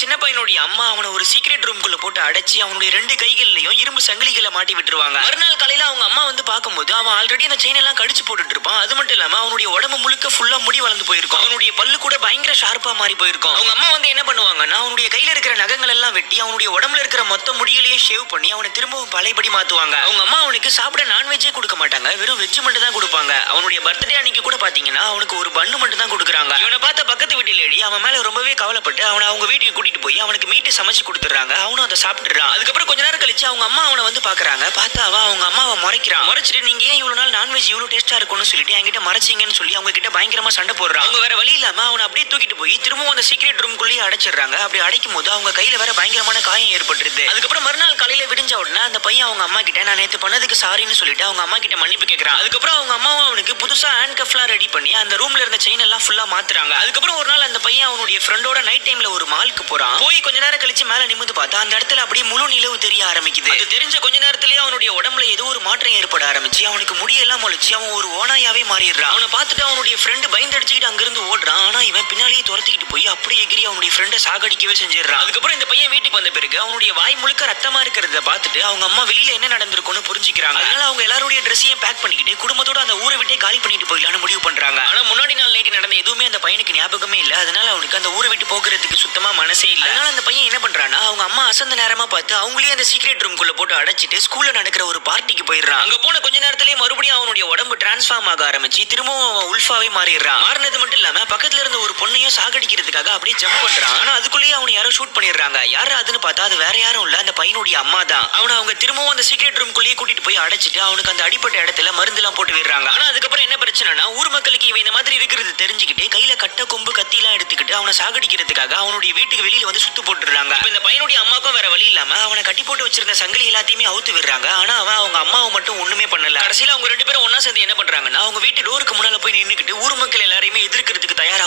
சின்ன பையனுடைய அம்மா அவனை ஒரு சீக்ரெட் ரூம்குள்ள போட்டு அடைச்சி அவனுடைய 2 கைகள்லயும் இரும்பு சங்கிலிகளை மாட்டி விட்டுருவாங்க. மறுநாள் காலையில அவங்க அம்மா வந்து பார்க்கும்போது அவன் ஆல்ரெடி அந்த செயின் எல்லாம் கடிச்சு போட்டுட்டு இருப்பான். அது மட்டும் இல்லாம அவனுடைய உடம்பு முழுக்க ஃபுல்லா முடி வளர்ந்து போயிருக்கும். அவனுடைய பல்லு கூட பயங்கர ஷார்ப்பா மாறி போயிருக்கும். அவங்க அம்மா வந்து என்ன பண்ணுவாங்கன்னா அவனுடைய கையில இருக்கிற நகங்கள் எல்லாம் வெட்டி அவனுடைய உடம்புல இருக்கிற மொத்த முடிகளையும் ஷேவ் பண்ணி அவனை திரும்பவும் பழையபடி மாத்துவாங்க. அவங்க அம்மா அவனுக்கு சாப்பிட நான்வெஜ்ஜே கொடுக்க மாட்டாங்க, வெறும் வெஜ் மட்டும் தான் கொடுப்பாங்க. அவனுடைய பர்த்டே அன்னைக்கு கூட பாத்தீங்கன்னா அவனுக்கு ஒரு பன்னு மட்டும் தான் கொடுக்குறாங்க. இவனை பார்த்த பக்கத்து வீட்டு லேடி அவன் மேல ரொம்பவே கவலைப்பட்டு அவனை அவங்க வீட்டுக்கு கூட்டிட்டு போய் அவனுக்கு மீட்டு சமைச்சு கொடுத்துறாங்க. அவனும் அதை சாப்பிட்டுறான். அதுக்கப்புறம் கொஞ்ச நேரம் கழிச்சு அவங்க அம்மா அவனை வந்து பாக்குறாங்க. பார்த்தா அவங்க அம்மாவை முறைக்கிறான். முறைச்சிட்டு நீங்க ஏன் இவ்வளவு நாள் நான்வெஜ் இவ்வளவு டேஸ்டா இருக்கும்னு சொல்லிட்டு என்கிட்ட மறைச்சிங்கன்னு சொல்லி அவங்க கிட்ட பயங்கரமா சண்டை போடுறான். அவங்க வேற வழி இல்லாம அவனை அப்படியே தூக்கிட்டு போய் திரும்பவும் அந்த சீக்ரெட் ரூம்குள்ளேயே அடைச்சிடுறாங்க. அப்படி அடைக்கும் போது அவங்க கையில வேற பயங்கரமான காயம் ஏற்பட்டுருது. அதுக்கப்புறம் மறுநாள் காலையில விடிஞ்ச உடனே அந்த பையன் அவங்க அம்மா கிட்ட நான் நேத்து பண்ணதுக்கு சாரின்னு சொல்லிட்டு அவங்க அம்மா கிட்ட மன்னிப்பு கேட்கறான். அதுக்கப்புறம் அவங்க அம்மாவும் அவனுக்கு புதுசா ஹேண்ட் கஃப்லாம் ரெடி பண்ணி அந்த ரூம்ல இருந்த செயின் எல்லாம் ஃபுல்லா மாத்துறாங்க. அதுக்கப்புறம் ஒரு நாள் அந்த பையன் அவனுடைய ஃப்ரெண்டோட நைட் டைம்ல ஒரு மாலுக்கு போறான். போய் கொஞ்ச நேரம் கழிச்சு மேல நிமிந்து பார்த்தா அந்த இடத்துல அப்படியே முழு நிலவு தெரிய ஆரம்பிக்குது. அது தெரிஞ்ச கொஞ்ச நேரத்திலேயே அவனுடைய உடம்புல ஏதோ ஒரு மாற்றம் ஏற்பட ஆரம்பிச்சு அவனுக்கு முடியெல்லாம் முளைச்சு அவன் ஒரு ஓனாயாவே மாறிடுறான். அவனை பார்த்துட்டு அவனுடைய ஃப்ரெண்டு பயந்தடிச்சுக்கிட்டு அங்கிருந்து ஓடுறான். ஆனா இவன் பின்னாலேயே துரத்திக்கிட்டு போய் அப்படியே எகிரி அவனுடைய ஃப்ரெண்டை சாகடிக்கவே செஞ்சிடறான். அதுக்கப்புறம் இந்த பையன் வீட்டுக்கு வந்த பிறகு அவனுடைய வாய் முழுக்க ரத்தமா இருக்கிறத பார்த்துட்டு அவங்க அம்மா வெளியில என்ன நடந்திருக்கும்னு புரிஞ்சுக்கிறாங்க. அதனால அவங்க எல்லாருடைய ட்ரெஸ்ஸையும் பேக் பண்ணிக்கிட்டு குடும்பத்தோட அந்த ஊரை விட்டே காலி பண்ணிட்டு போயிடலாம்னு முடிவு பண்றாங்க. ஆனா முன்னாடி நாள் நைட்டு நடந்த எதுவுமே அந்த பையனுக்கு ஞாபகமே இல்ல. அதனால அவனுக்கு அந்த ஊரை விட்டு போகிறதுக்கு சுத்தமா மனசே இல்ல. அதனால அந்த பையன் என்ன பண்றான்னா அவங்க அம்மா அசந்த நேரமா பார்த்து அவங்களே அந்த சீக்ரெட் ரூம்குள்ள போட்டு அடைச்சிட்டு ஸ்கூல்ல நடக்கிற ஒரு பார்ட்டிக்கு போயிடுறான். அங்க போன கொஞ்ச நேரத்திலேயே மறுபடியும் அவனுடைய உடம்பு டிரான்ஸ்ஃபார்ம் ஆக ஆரம்பிச்சு திரும்பவும் அவன் உல்ஃபாவே மாறிடுறான். மாறினது மட்டும் இல்லாம பக்கத்துல இருந்த ஒரு பொண்ணையும் சாகடிக்கிறதுக்காக அப்படியே ஜம்ப் பண்றான். ஆனா அதுக்குள்ளேயே அவனை யாரோ ஷூட் பண்ணிடுறாங்க. யாரு அதுன்னு பார்த்தா அது வேற யாரும் இல்ல, அந்த பையனுடைய அம்மா தான். அவனை அவங்க திரும்பவும் அந்த சீக்ரெட் ரூம்குள்ளேயே கூட்டிட்டு போய் அடைச்சிட்டு அவனுக்கு அந்த அடிப்பட்ட இடத்துல மருந்து எல்லாம் போட்டு விடுறாங்க. ஆனா அதுக்கப்புறம் என்ன பிரச்சனைனா ஊர் மக்களுக்கு இவன் இந்த மாதிரி இருக்கிறது தெரிஞ்சுக்கிட்டு கையில கட்ட கொம்பு கத்தி எல்லாம் எடுத்துக்கிட்டு அவனை சாகடிக்கிறதுக்காக அவனுடைய வீட்டுக்கு வெளியில வந்து சுத்து போட்டுறாங்க. இந்த பையனுடைய அம்மாக்கும் வேற வழி இல்லாம அவனை கட்டி போட்டு வச்சிருந்த சங்கிலி எல்லாத்தையுமே அவுத்து விடுறாங்க. ஆனா அவன் அவங்க அம்மாவை மட்டும் ஒண்ணுமே பண்ணல. கடைசியில அவங்க 2 பேரும் ஒன்னா சேர்ந்து என்ன பண்றாங்கன்னா அவங்க வீட்டு டோருக்கு முன்னால போய் நின்னுக்கிட்டு ஊர் மக்கள் எல்லாரையுமே எதிர்க்கிறதுக்கு தயாரா